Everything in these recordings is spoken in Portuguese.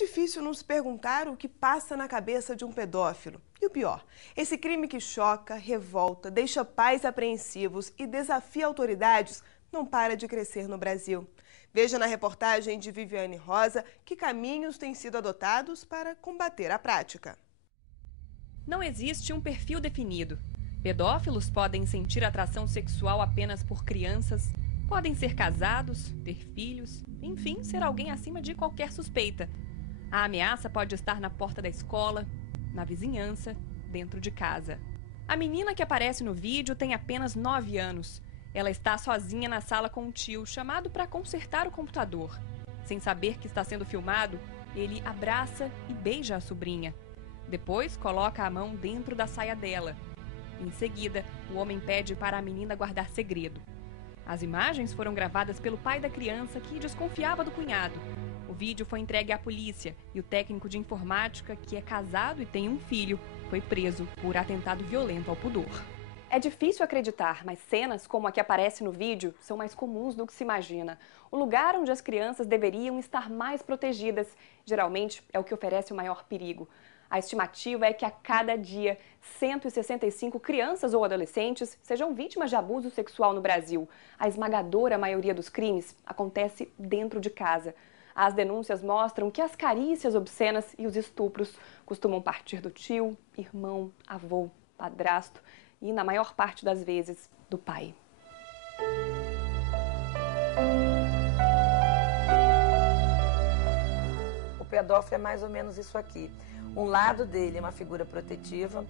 difícil não se perguntar o que passa na cabeça de um pedófilo. E o pior, esse crime que choca, revolta, deixa pais apreensivos e desafia autoridades não para de crescer no Brasil. Veja na reportagem de Viviane Rosa que caminhos têm sido adotados para combater a prática. Não existe um perfil definido. Pedófilos podem sentir atração sexual apenas por crianças, podem ser casados, ter filhos, enfim, ser alguém acima de qualquer suspeita. A ameaça pode estar na porta da escola, na vizinhança, dentro de casa. A menina que aparece no vídeo tem apenas 9 anos. Ela está sozinha na sala com um tio, chamado para consertar o computador. Sem saber que está sendo filmado, ele abraça e beija a sobrinha. Depois, coloca a mão dentro da saia dela. Em seguida, o homem pede para a menina guardar segredo. As imagens foram gravadas pelo pai da criança, que desconfiava do cunhado. O vídeo foi entregue à polícia e o técnico de informática, que é casado e tem um filho, foi preso por atentado violento ao pudor. É difícil acreditar, mas cenas como a que aparece no vídeo são mais comuns do que se imagina. O lugar onde as crianças deveriam estar mais protegidas, geralmente é o que oferece o maior perigo. A estimativa é que a cada dia 165 crianças ou adolescentes sejam vítimas de abuso sexual no Brasil. A esmagadora maioria dos crimes acontece dentro de casa. As denúncias mostram que as carícias obscenas e os estupros costumam partir do tio, irmão, avô, padrasto e, na maior parte das vezes, do pai. O pedófilo é mais ou menos isso aqui. Um lado dele é uma figura protetiva,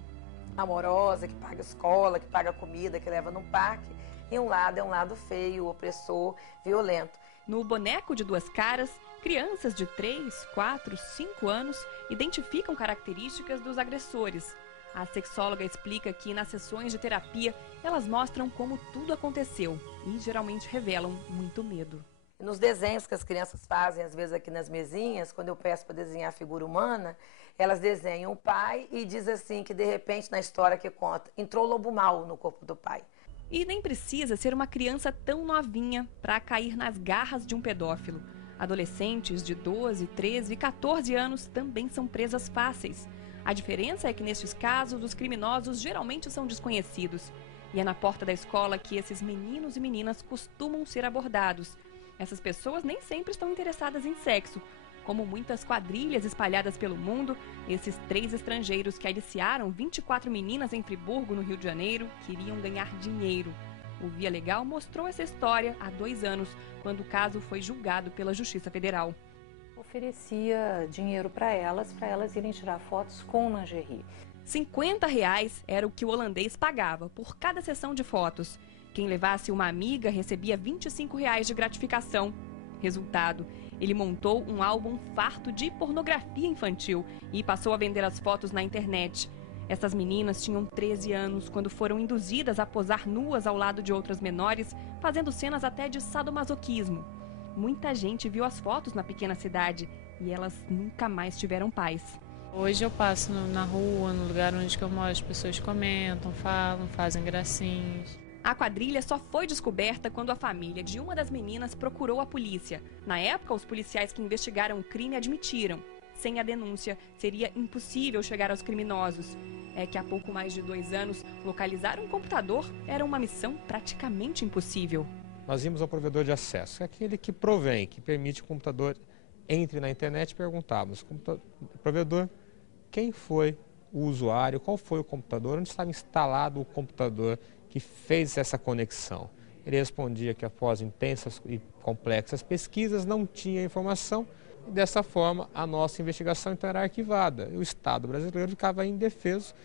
amorosa, que paga escola, que paga comida, que leva no parque. E um lado é um lado feio, opressor, violento. No Boneco de Duas Caras, crianças de 3, 4, 5 anos identificam características dos agressores. A sexóloga explica que nas sessões de terapia elas mostram como tudo aconteceu e geralmente revelam muito medo. Nos desenhos que as crianças fazem, às vezes aqui nas mesinhas, quando eu peço para desenhar a figura humana, elas desenham o pai e diz assim que de repente na história que conta, entrou lobo mau no corpo do pai. E nem precisa ser uma criança tão novinha para cair nas garras de um pedófilo. Adolescentes de 12, 13 e 14 anos também são presas fáceis. A diferença é que nestes casos os criminosos geralmente são desconhecidos. E é na porta da escola que esses meninos e meninas costumam ser abordados. Essas pessoas nem sempre estão interessadas em sexo. Como muitas quadrilhas espalhadas pelo mundo, esses 3 estrangeiros que aliciaram 24 meninas em Friburgo, no Rio de Janeiro, queriam ganhar dinheiro. O Via Legal mostrou essa história há 2 anos, quando o caso foi julgado pela Justiça Federal. Oferecia dinheiro para elas irem tirar fotos com lingerie. R$50 era o que o holandês pagava por cada sessão de fotos. Quem levasse uma amiga recebia R$25 de gratificação. Resultado, ele montou um álbum farto de pornografia infantil e passou a vender as fotos na internet. Essas meninas tinham 13 anos quando foram induzidas a posar nuas ao lado de outras menores, fazendo cenas até de sadomasoquismo. Muita gente viu as fotos na pequena cidade e elas nunca mais tiveram paz. Hoje eu passo na rua, no lugar onde eu moro, as pessoas comentam, falam, fazem gracinhas. A quadrilha só foi descoberta quando a família de uma das meninas procurou a polícia. Na época, os policiais que investigaram o crime admitiram. Sem a denúncia, seria impossível chegar aos criminosos. É que há pouco mais de 2 anos, localizar um computador era uma missão praticamente impossível. Nós íamos ao provedor de acesso, aquele que provém, que permite que o computador entre na internet e perguntávamos, provedor, quem foi o usuário, qual foi o computador, onde estava instalado o computador que fez essa conexão. Ele respondia que após intensas e complexas pesquisas não tinha informação e dessa forma a nossa investigação então era arquivada. E o Estado brasileiro ficava indefeso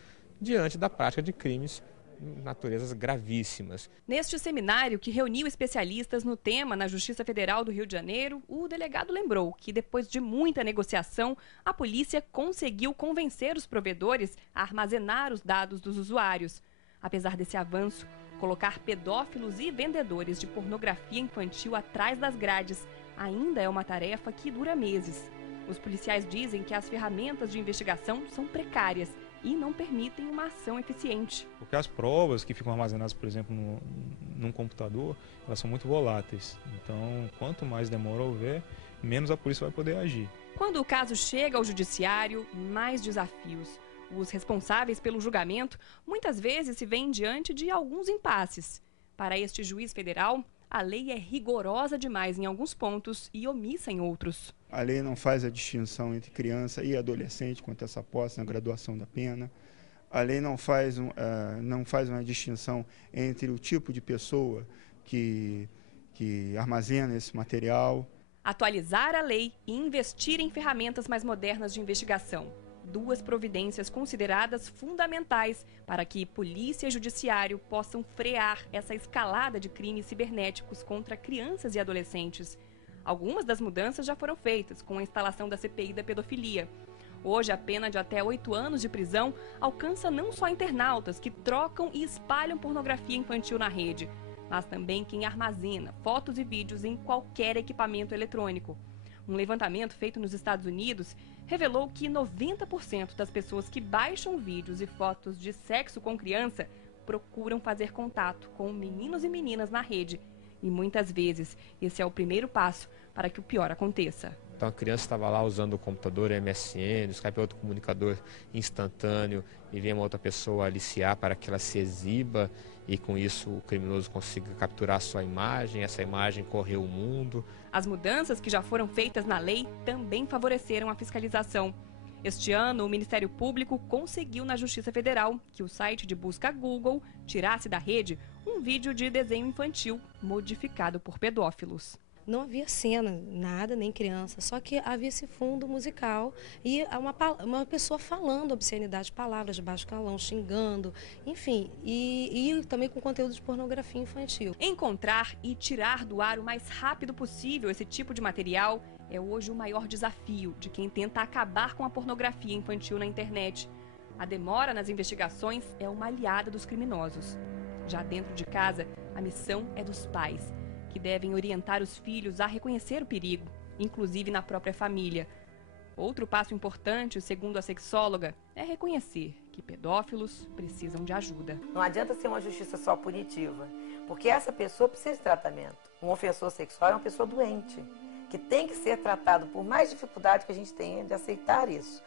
diante da prática de crimes de naturezas gravíssimas. Neste seminário que reuniu especialistas no tema na Justiça Federal do Rio de Janeiro, o delegado lembrou que depois de muita negociação, a polícia conseguiu convencer os provedores a armazenar os dados dos usuários. Apesar desse avanço, colocar pedófilos e vendedores de pornografia infantil atrás das grades ainda é uma tarefa que dura meses. Os policiais dizem que as ferramentas de investigação são precárias e não permitem uma ação eficiente. Porque as provas que ficam armazenadas, por exemplo, num computador, elas são muito voláteis. Então, quanto mais demora a houver, menos a polícia vai poder agir. Quando o caso chega ao judiciário, mais desafios. Os responsáveis pelo julgamento muitas vezes se veem diante de alguns impasses. Para este juiz federal, a lei é rigorosa demais em alguns pontos e omissa em outros. A lei não faz a distinção entre criança e adolescente quanto a essa posse na graduação da pena. A lei não faz uma distinção entre o tipo de pessoa que armazena esse material. Atualizar a lei e investir em ferramentas mais modernas de investigação. Duas providências consideradas fundamentais para que polícia e judiciário possam frear essa escalada de crimes cibernéticos contra crianças e adolescentes. Algumas das mudanças já foram feitas com a instalação da CPI da pedofilia. Hoje, a pena de até 8 anos de prisão alcança não só internautas que trocam e espalham pornografia infantil na rede, mas também quem armazena fotos e vídeos em qualquer equipamento eletrônico. Um levantamento feito nos Estados Unidos revelou que 90% das pessoas que baixam vídeos e fotos de sexo com criança procuram fazer contato com meninos e meninas na rede. E muitas vezes esse é o primeiro passo para que o pior aconteça. Então a criança estava lá usando o computador MSN, o Skype é outro comunicador instantâneo, e vem uma outra pessoa aliciar para que ela se exiba e com isso o criminoso consiga capturar sua imagem, essa imagem correr o mundo. As mudanças que já foram feitas na lei também favoreceram a fiscalização. Este ano, o Ministério Público conseguiu na Justiça Federal que o site de busca Google tirasse da rede um vídeo de desenho infantil modificado por pedófilos. Não havia cena, nada, nem criança, só que havia esse fundo musical e uma pessoa falando obscenidade, palavras de baixo calão, xingando, enfim, e também com conteúdo de pornografia infantil. Encontrar e tirar do ar o mais rápido possível esse tipo de material é hoje o maior desafio de quem tenta acabar com a pornografia infantil na internet. A demora nas investigações é uma aliada dos criminosos. Já dentro de casa, a missão é dos pais, que devem orientar os filhos a reconhecer o perigo, inclusive na própria família. Outro passo importante, segundo a sexóloga, é reconhecer que pedófilos precisam de ajuda. Não adianta ser uma justiça só punitiva, porque essa pessoa precisa de tratamento. Um ofensor sexual é uma pessoa doente, que tem que ser tratado por mais dificuldade que a gente tenha de aceitar isso.